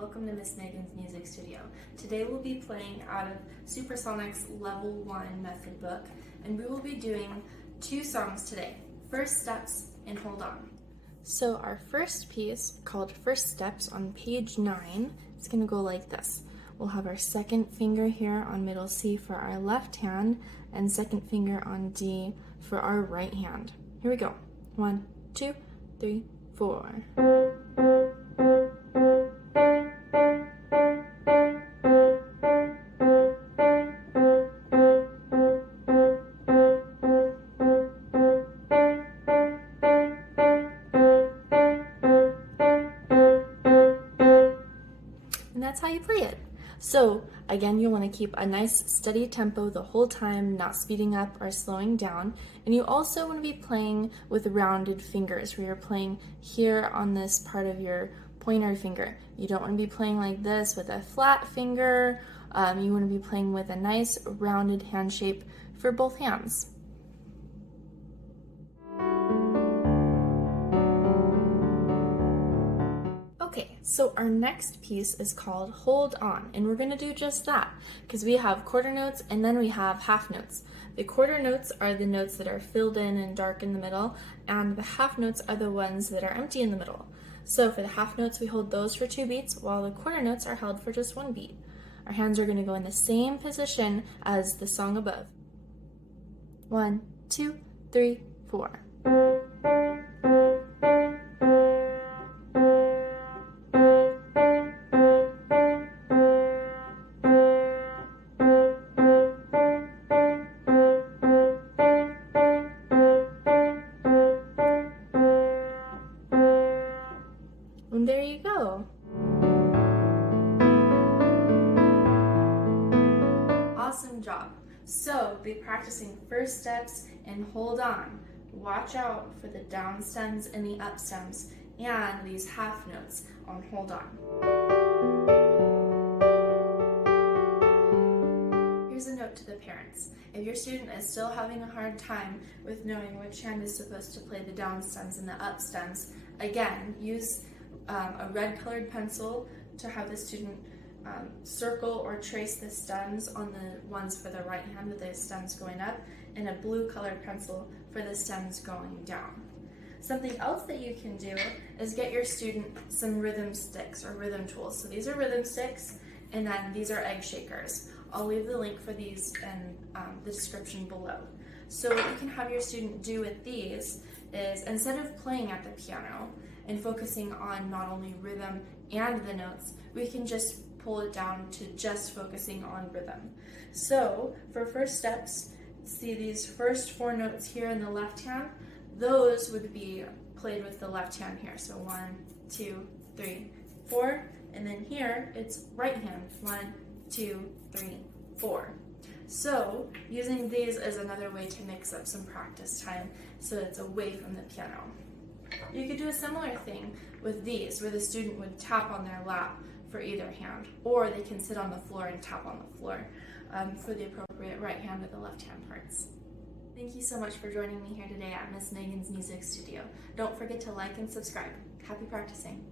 welcome to Miss Megan's Music Studio. Today we'll be playing out of SuperSonics Level 1 method book, and we will be doing 2 songs today, First Steps and Hold On. So our first piece, called First Steps on page 9, is going to go like this. We'll have our second finger here on middle C for our left hand, and second finger on D for our right hand. Here we go. 1, 2, 3, 4. And that's how you play it. So again, you want to keep a nice steady tempo the whole time, not speeding up or slowing down. And you also want to be playing with rounded fingers, where you're playing here on this part of your pointer finger. You don't want to be playing like this with a flat finger. You want to be playing with a nice rounded hand shape for both hands. Okay, so our next piece is called Hold On, and we're going to do just that, because we have quarter notes and then we have half notes. The quarter notes are the notes that are filled in and dark in the middle, and the half notes are the ones that are empty in the middle. So for the half notes, we hold those for 2 beats, while the quarter notes are held for just 1 beat. Our hands are going to go in the same position as the song above. 1, 2, 3, 4. And there you go. Awesome job. So be practicing first steps and hold on. Watch out for the down stems and the up stems and these half notes on hold on. Here's a note to the parents. If your student is still having a hard time with knowing which hand is supposed to play the down stems and the up stems, again, use a red colored pencil to have the student circle or trace the stems on the ones for the right hand with the stems going up, and a blue colored pencil for the stems going down. Something else that you can do is get your student some rhythm sticks or rhythm tools. So these are rhythm sticks, and then these are egg shakers. I'll leave the link for these in the description below. So what you can have your student do with these is, instead of playing at the piano and focusing on not only rhythm and the notes, we can just pull it down to just focusing on rhythm. So for first steps, see these first 4 notes here in the left hand, those would be played with the left hand here. So 1, 2, 3, 4, and then here it's right hand, 1, 2, 3, 4. So using these is another way to mix up some practice time so it's away from the piano. You could do a similar thing with these, where the student would tap on their lap for either hand, or they can sit on the floor and tap on the floor for the appropriate right hand or the left hand parts. Thank you so much for joining me here today at Miss Megan's Music Studio. Don't forget to like and subscribe. Happy practicing.